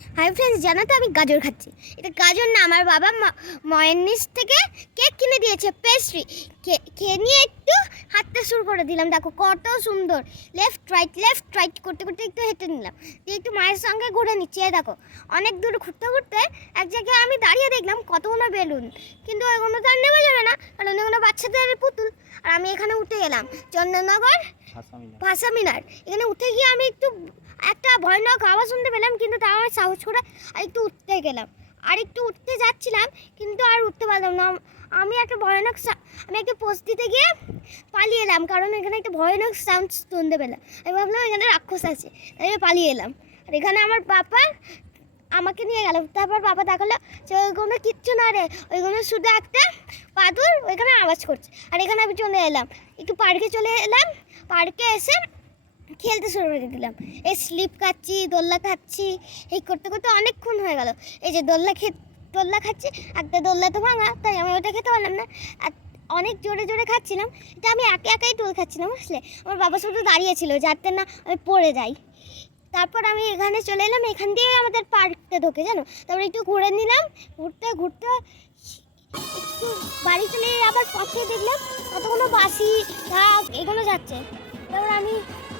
Hi friends, জানো তো আমি গাজর খাচ্ছি। এটা গাজর না, আমার বাবা ময়ের নিচ থেকে কেক কিনে দিয়েছে, পেস্ট্রি। খেয়ে নিয়ে একটু হাঁটতে শুরু করে দিলাম। দেখো কত সুন্দর, লেফট রাইট করতে করতে একটু হেঁটে নিলাম, দিয়ে একটু মায়ের সঙ্গে ঘুরে নিচ্ছি। দেখো অনেক দূর ঘুরতে ঘুরতে এক জায়গায় আমি দাঁড়িয়ে দেখলাম কতগুলো বেলুন, কিন্তু ওইগুলো তো আর নেমে যাবে না, কারণ ওইগুলো বাচ্চাদের পুতুল। আর আমি এখানে উঠে গেলাম চন্দননগর ভাষা মিনার। এখানে উঠে গিয়ে আমি একটু একটা ভয়ানক আওয়াজ শুনতে পেলাম, কিন্তু তাও আমার সাহস করে আর একটু উঠতে গেলাম। আর একটু উঠতে যাচ্ছিলাম, কিন্তু আর উঠতে পারলাম না। আমি একটা পোস্ট দিতে গিয়ে পালিয়ে এলাম, কারণ এখানে একটা ভয়ানক সাউন্ড শুনতে পেলাম। আমি ভাবলাম এখানে রাক্ষস আছে, তাই পালিয়ে এলাম। আর এখানে আমার বাবা আমাকে নিয়ে গেল। তারপর বাবা দেখালো যে ওইগুলো কিচ্ছু না রে, ওইগুলো শুধু একটা পাথর, ওইখানে আওয়াজ করছে। আর এখানে আমি চলে এলাম, একটু পার্কে চলে এলাম। পার্কে এসে খেলতে শুরু করে দিলাম। এই স্লিপ খাচ্ছি, দোলনা খাচ্ছি, এই করতে করতে অনেকক্ষণ হয়ে গেল। এই যে দোলনা খাচ্ছি, একটা দোলনা তো ভাঙা, তাই আমি ওটা খেতে পারলাম না। আর অনেক জোরে জোরে খাচ্ছিলাম, এটা আমি একাই দোল খাচ্ছিলাম, বুঝলে। আমার বাবা শুধু দাঁড়িয়েছিল যাতে না আমি পড়ে যাই। তারপর আমি এখানে চলে এলাম, এখান দিয়ে আমাদের পার্কটা ঢোকে, জানো। তারপর একটু ঘুরে নিলাম, ঘুরতে ঘুরতে একটু বাড়ি চলে আবার পথে দেখলাম কতগুলো বাসি ঢাক এগুলো যাচ্ছে। তারপর আমি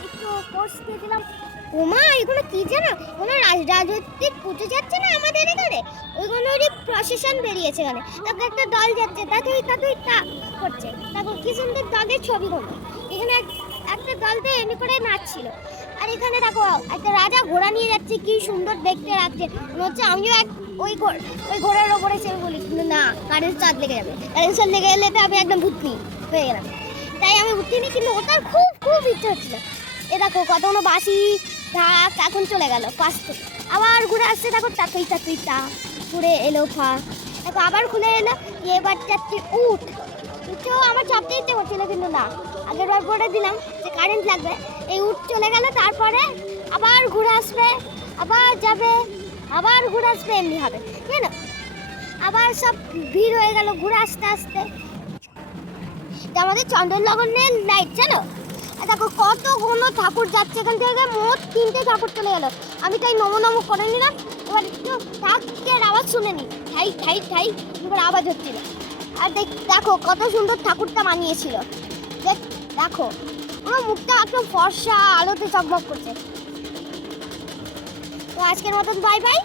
একটু পোস্ট দিয়ে দিলাম, ওমা এগুলো কি জানো, কোনো রাজনৈতিক পুজো যাচ্ছে না আমাদের এখানে, ওইগুলোরই প্রসেশন বেরিয়েছে। এখানে তারপর একটা দল যাচ্ছে, তাতেই তা করছে। তারপর কি সুন্দর দলের ছবিগুলো, এখানে একটা দলতে এমনি করে নাচছিল। আর এখানে দেখো একটা রাজা ঘোড়া নিয়ে যাচ্ছে, কি সুন্দর দেখতে লাগছে, মনে হচ্ছে আমিও ওই ঘোড়ার ওপরে চেপে বলি, কিন্তু না, কারেন্ট চার্জ লেগে যাবে, কারেন্ট চার্জ লেগে গেলে তো আমি একদম ভূতনি হয়ে গেলাম। তাই আমি উঠিনি, কিন্তু ওটার খুব খুব ইচ্ছে হচ্ছিল। এ দেখো কতগুলো বাসি ঢাক এখন চলে গেল পাশ থেকে, আবার ঘুরে আসছে। দেখো তাতুই ঘুরে এলো দেখো আবার খুলে এলো। এবার চারটি উঠেও আমার চাপতে ইচ্ছে করছিল, কিন্তু না, আগের বার পরে দিলাম যে কারেন্ট লাগবে, এই চলে গেল। তারপরে আবার ঘুরে আসবে, আবার যাবে, আবার ঘুরে আসবে, এমনি হবে, তাই না। আবার সব ভিড় হয়ে গেল ঘুরে আসতে আসতে। আমাদের চন্দননগরের লাইট, জানো। দেখো কতগুলো ঠাকুর যাচ্ছে, এখান থেকে মোট 3টে ঠাকুর চলে গেল। আমি তাই নমো করে নিলাম। এবার একটু ঠাকুরের আওয়াজ শুনে নি, ঠাই এবার আওয়াজ হচ্ছিল। আর দেখো কত সুন্দর ঠাকুরটা বানিয়েছিল। দেখো আমার মুখটা একদম ফর্সা আলোতে চকমক করছে। তো আজকের মতন বাই বাই।